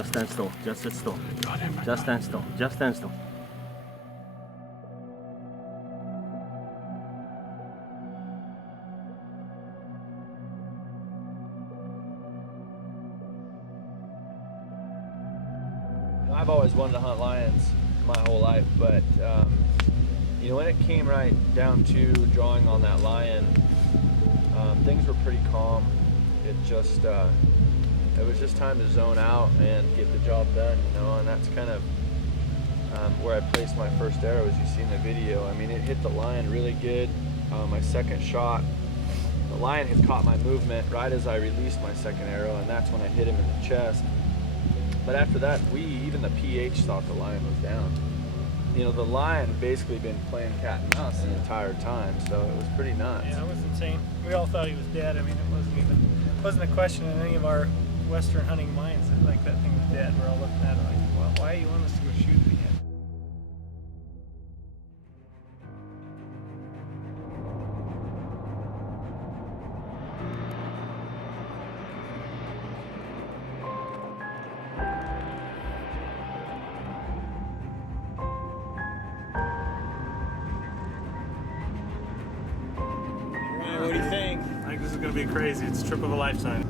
Just stand still. Just sit still. Just stand still. Just stand still. I've always wanted to hunt lions my whole life, but you know, when it came right down to drawing on that lion, things were pretty calm. It was just time to zone out and get the job done, you know, and that's kind of where I placed my first arrow, as you see in the video. I mean, it hit the lion really good. My second shot, the lion had caught my movement right as I released my second arrow, and that's when I hit him in the chest. But after that, even the PH thought the lion was down. You know, the lion basically been playing cat and mouse the entire time, so it was pretty nuts. Yeah, it was insane. We all thought he was dead. I mean, it wasn't a question in any of our Western hunting minds that like that thing was dead. We're all looking at it like, well, why do you want us to go shoot it again? What do you think? I think this is going to be crazy. It's a trip of a lifetime.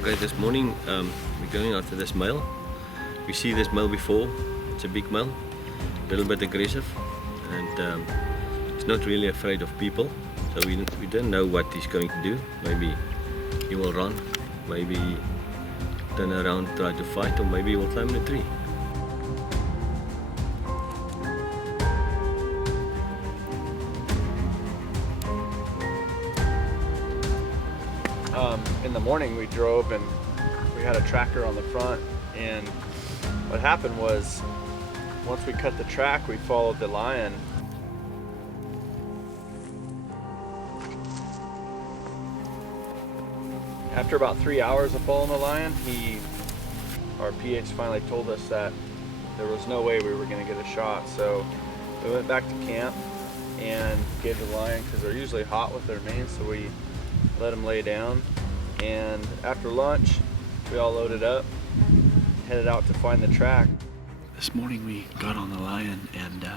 Okay, this morning we're going after this male. We see this male before. It's a big male, a little bit aggressive, and he's not really afraid of people. So we don't know what he's going to do. Maybe he will run, maybe turn around, try to fight, or maybe he will climb the tree. In the morning we drove and we had a tracker on the front, and what happened was once we cut the track, we followed the lion. After about 3 hours of following the lion, our PH finally told us that there was no way we were going to get a shot. So we went back to camp and gave the lion, because they're usually hot with their manes, so we let him lay down. And after lunch, we all loaded up, headed out to find the track. This morning we got on the lion and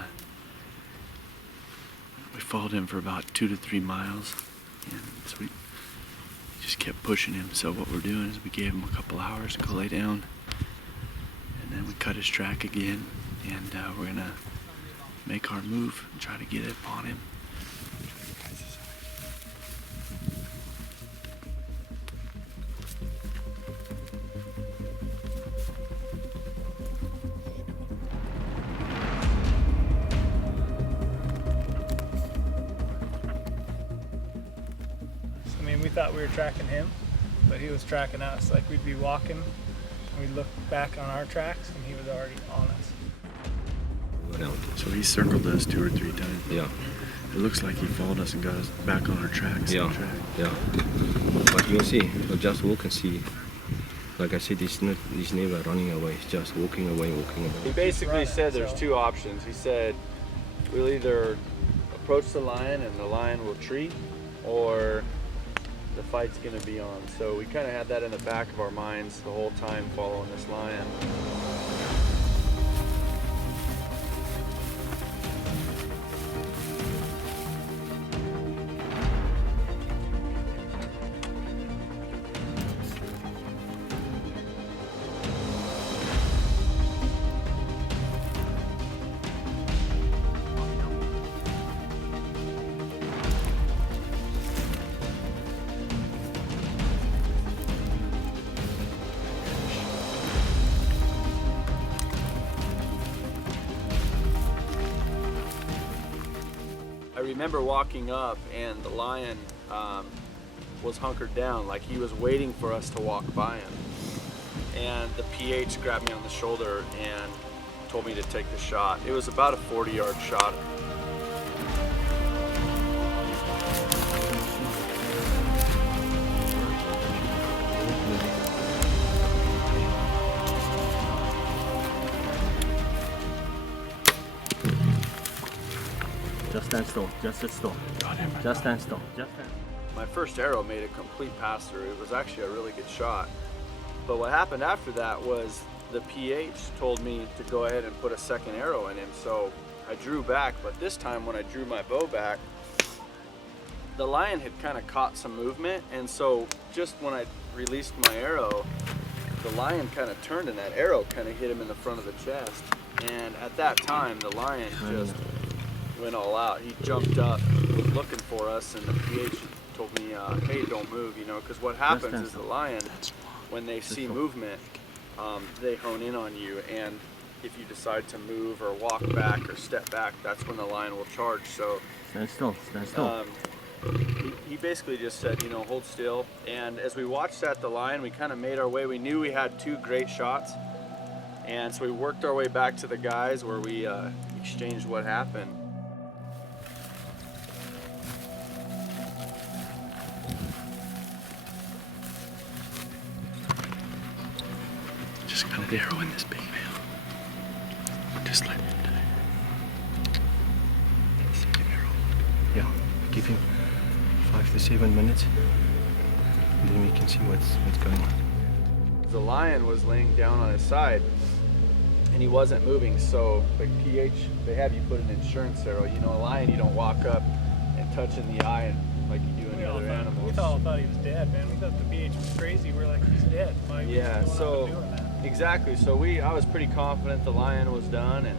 we followed him for about 2 to 3 miles, and so we just kept pushing him. So what we're doing is we gave him a couple hours to go lay down, and then we cut his track again, and we're gonna make our move and try to get it on him. I mean, we thought we were tracking him, but he was tracking us. Like, we'd be walking, and we'd look back on our tracks, and he was already on us. So he circled us 2 or 3 times. Yeah. It looks like he followed us and got us back on our tracks. Yeah. Yeah. But you'll see. He'll just walk and see. Like I said, he's never running away. He's just walking away, walking away. He basically said there's 2 options. He said we'll either approach the lion and the lion will treat, or the fight's gonna be on. So we kind of had that in the back of our minds the whole time following this lion. I remember walking up and the lion was hunkered down, like he was waiting for us to walk by him. And the PH grabbed me on the shoulder and told me to take the shot. It was about a 40-yard shot. Just stand still. Just sit still. Just stand still. Just stand. My first arrow made a complete pass through. It was actually a really good shot. But what happened after that was the PH told me to go ahead and put a second arrow in him. So I drew back, but this time when I drew my bow back, the lion had kind of caught some movement. And so just when I released my arrow, the lion kind of turned and that arrow kind of hit him in the front of the chest. And at that time, the lion just went all out. He jumped up, was looking for us, and the PH told me, hey, don't move, you know, because what happens is the lion, when they see movement, they hone in on you, and if you decide to move or walk back or step back, that's when the lion will charge. So stand still. Stand still. He basically just said, you know, hold still. And as we watched that, the lion, we kind of made our way. We knew we had 2 great shots, and so we worked our way back to the guys where we exchanged what happened. Just got an arrow in this big male. Just let him die. Second arrow. Yeah, give him 5 to 7 minutes, and then we can see what's going on. The lion was laying down on his side, and he wasn't moving. So the PH, they have you put an insurance arrow. You know, a lion, you don't walk up and touch in the eye like you do any other animals. We all thought he was dead, man. We thought the PH was crazy. We're like, he's dead. Why Yeah, is he going up and doing that? Exactly. So I was pretty confident the lion was done, and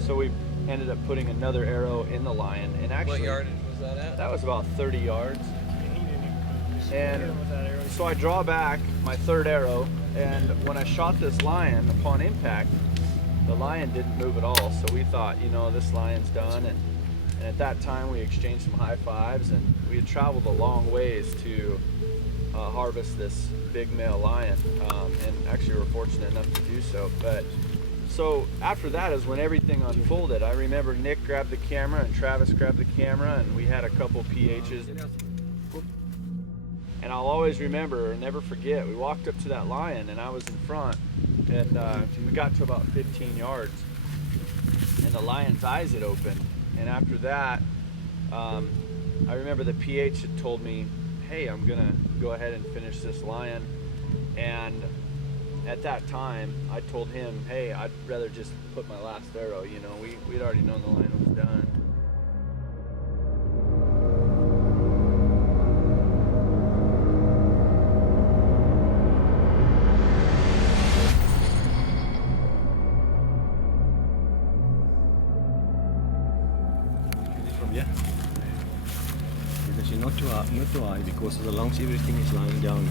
so we ended up putting another arrow in the lion. And actually, What yardage was that at? that was about 30 yards. And he didn't even move. Just And hit him with that arrow. So I draw back my third arrow, and when I shot this lion upon impact, the lion didn't move at all. So we thought, you know, this lion's done. And at that time, we exchanged some high fives, and we had traveled a long ways to harvest this big male lion, and actually we're fortunate enough to do so. But so after that is when everything unfolded. I remember Nick grabbed the camera and Travis grabbed the camera, and we had a couple PHs. And I'll always remember, never forget, we walked up to that lion and I was in front, and we got to about 15 yards, and the lion's eyes had opened. And after that, I remember the PH had told me, hey, I'm gonna go ahead and finish this lion. And at that time, I told him, hey, I'd rather just put my last arrow. You know, we'd already known the lion was done. From here. Because you're not too high, because as long as everything is lying down.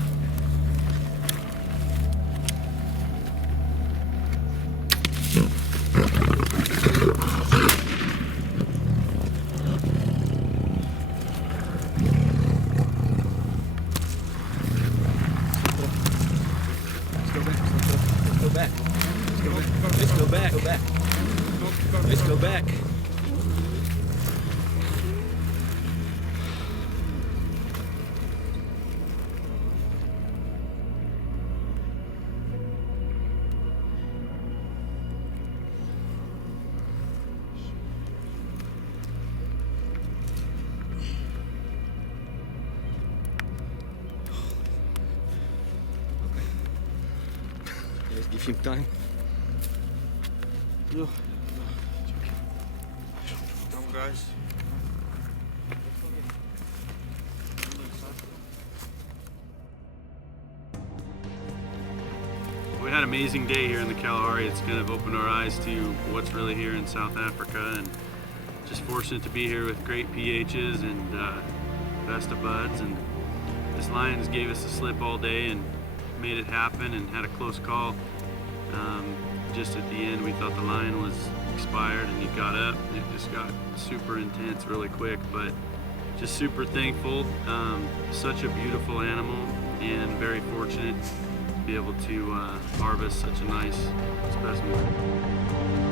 Let's go back. Let's go back. Let's give him time. Come guys. We had an amazing day here in the Kalahari. It's kind of opened our eyes to what's really here in South Africa, and just fortunate to be here with great PHs and best of buds. And this lion gave us a slip all day and made it happen, and had a close call. Just at the end, we thought the lion was expired, and he got up, and it just got super intense really quick. But just super thankful. Such a beautiful animal, and very fortunate to be able to harvest such a nice specimen.